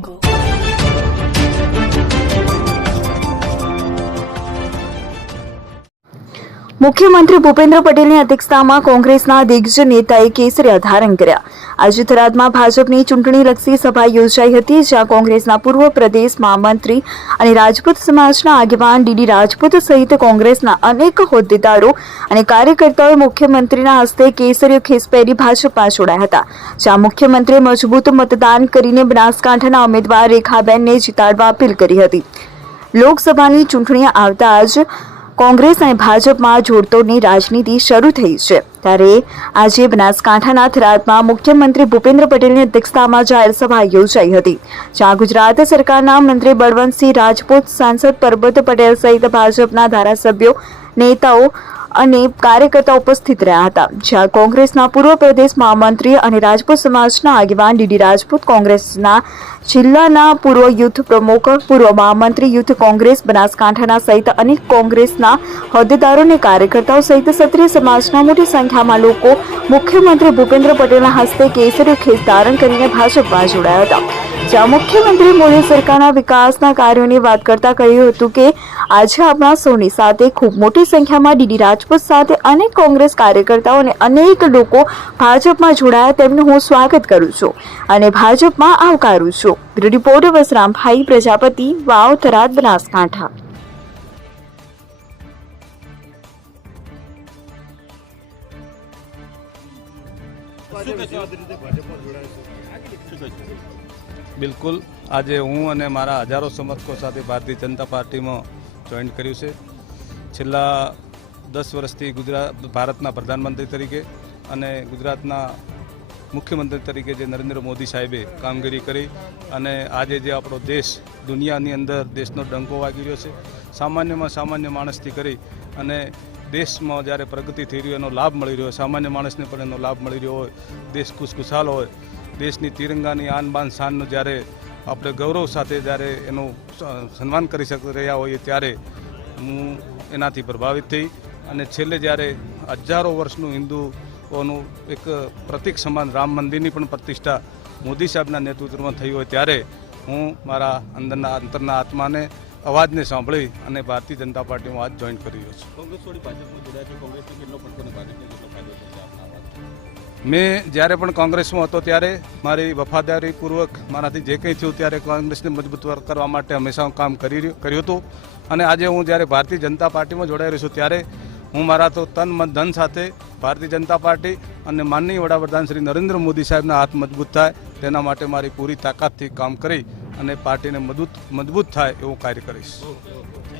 jungle. મુખ્યમંત્રી ભૂપેન્દ્ર પટેલની અધ્યક્ષતામાં કોંગ્રેસના દિગ્ગજ નેતાએ કેસરિયા ધારણ કર્યા. આજે થરાદમાં ભાજપની ચૂંટણીલક્ષી સભા યોજાઈ હતી, જ્યાં કોંગ્રેસના પૂર્વ પ્રદેશ મહામંત્રી અને રાજપૂત સમાજના આગેવાન ડીડી રાજપૂત સહિત કોંગ્રેસના અનેક હોદ્દેદારો અને કાર્યકર્તાઓએ મુખ્યમંત્રીના હસ્તે કેસરીયો ખેસ પહેરી ભાજપમાં જોડાયા હતા. જ્યાં મુખ્યમંત્રીએ મજબૂત મતદાન કરીને બનાસકાંઠાના ઉમેદવાર રેખાબેનને જીતાડવા અપીલ કરી હતી. લોકસભાની ચૂંટણી આવતા જ કોંગ્રેસ અને ભાજપમાં જોડતોડની રાજનીતિ શરૂ થઈ છે. ત્યારે આજે બનાસકાંઠાના થરાદમાં મુખ્યમંત્રી ભૂપેન્દ્ર પટેલની અધ્યક્ષતામાં જાહેર સભા યોજાઈ હતી. જ્યાં ગુજરાત સરકારના મંત્રી બળવંતસિંહ રાજપૂત, સાંસદ પરબત પટેલ સહિત ભાજપના ધારાસભ્યો, નેતાઓ અને કાર્યકર્તા ઉપસ્થિત રહ્યા હતા, જ્યાં કોંગ્રેસના પૂર્વ પ્રદેશ મહામંત્રી અને રાજપૂત સમાજના આગેવાન ડીડી રાજપૂત કોંગ્રેસના જિલ્લાના પૂર્વ યુથ પ્રમુખ, પૂર્વ મહામંત્રી યુથ કોંગ્રેસ, બનાસકાંઠાના સહિત અનેક કોંગ્રેસના હોદ્દેદારો અને કાર્યકર્તાઓ સહિત ક્ષત્રિય સમાજના મોટી સંખ્યામાં લોકો મુખ્યમંત્રી ભૂપેન્દ્ર પટેલના હસ્તે કેસરી ખેસ ધારણ કરીને ભાજપમાં જોડાયા હતા. જ્યાં મુખ્યમંત્રી મોદી સરકારના વિકાસના કાર્યોની વાત કરતા કહ્યું હતું કે, આજે આપણા સૌની સાથે ખૂબ મોટી સંખ્યામાં ડીડી રાજપૂત સાથે અનેક કોંગ્રેસ કાર્યકર્તાઓ અને અનેક લોકો ભાજપમાં જોડાયા તેમનું હું સ્વાગત કરું છું અને ભાજપમાં આવકારું છું. રિપોર્ટર વસરામભાઈ પ્રજાપતિ વાવ થરાદ બનાસકાંઠા. બિલકુલ. આજે હું અને મારા હજારો સમર્થકો સાથે ભારતીય જનતા પાર્ટીમાં જોઈન કર્યું છે. છેલ્લા દસ વર્ષથી ગુજરાત ભારતના પ્રધાનમંત્રી તરીકે અને ગુજરાતના મુખ્યમંત્રી તરીકે જે નરેન્દ્ર મોદી સાહેબે કામગીરી કરી અને આજે જે આપણો દેશ દુનિયાની અંદર દેશનો ડંકો વાગી રહ્યો છે સામાન્યમાં સામાન્ય માણસથી કરી અને દેશમાં જ્યારે પ્રગતિ થઈ રહી એનો લાભ મળી રહ્યો હોય, સામાન્ય માણસને પણ એનો લાભ મળી રહ્યો હોય, દેશ ખુશખુશાલ હોય, દેશની તિરંગાની આન બાન શાનનું જ્યારે આપણે ગૌરવ સાથે જ્યારે એનું સન્માન કરી શક, રહ્યા હોઈએ ત્યારે હું એનાથી પ્રભાવિત થઈ અને છેલ્લે જ્યારે હજારો વર્ષનું હિન્દુઓનું એક પ્રતિક સમાન રામ મંદિરની પણ પ્રતિષ્ઠા મોદી સાહેબના નેતૃત્વમાં થઈ હોય ત્યારે હું મારા અંદરના અંતરના આત્માને અવાજને સાંભળી અને ભારતીય જનતા પાર્ટીમાં આજ જોઈન કરી રહ્યો છું. મેં જ્યારે પણ કોંગ્રેસમાં હતો ત્યારે મારી વફાદારીપૂર્વક મારાથી જે કંઈ થયું ત્યારે કોંગ્રેસને મજબૂત કરવા માટે હંમેશા હું કામ કરી કર્યું હતું. અને આજે હું જ્યારે ભારતીય જનતા પાર્ટીમાં જોડાઈ રહ્યો છું ત્યારે હું મારા તો તન મન ધન સાથે ભારતીય જનતા પાર્ટી અને માનનીય વડાપ્રધાન શ્રી નરેન્દ્ર મોદી સાહેબના હાથ મજબૂત થાય તેના માટે મારી પૂરી તાકાતથી કામ કરી અને પાર્ટીને મજબૂત મજબૂત થાય એવું કાર્ય કરીશ.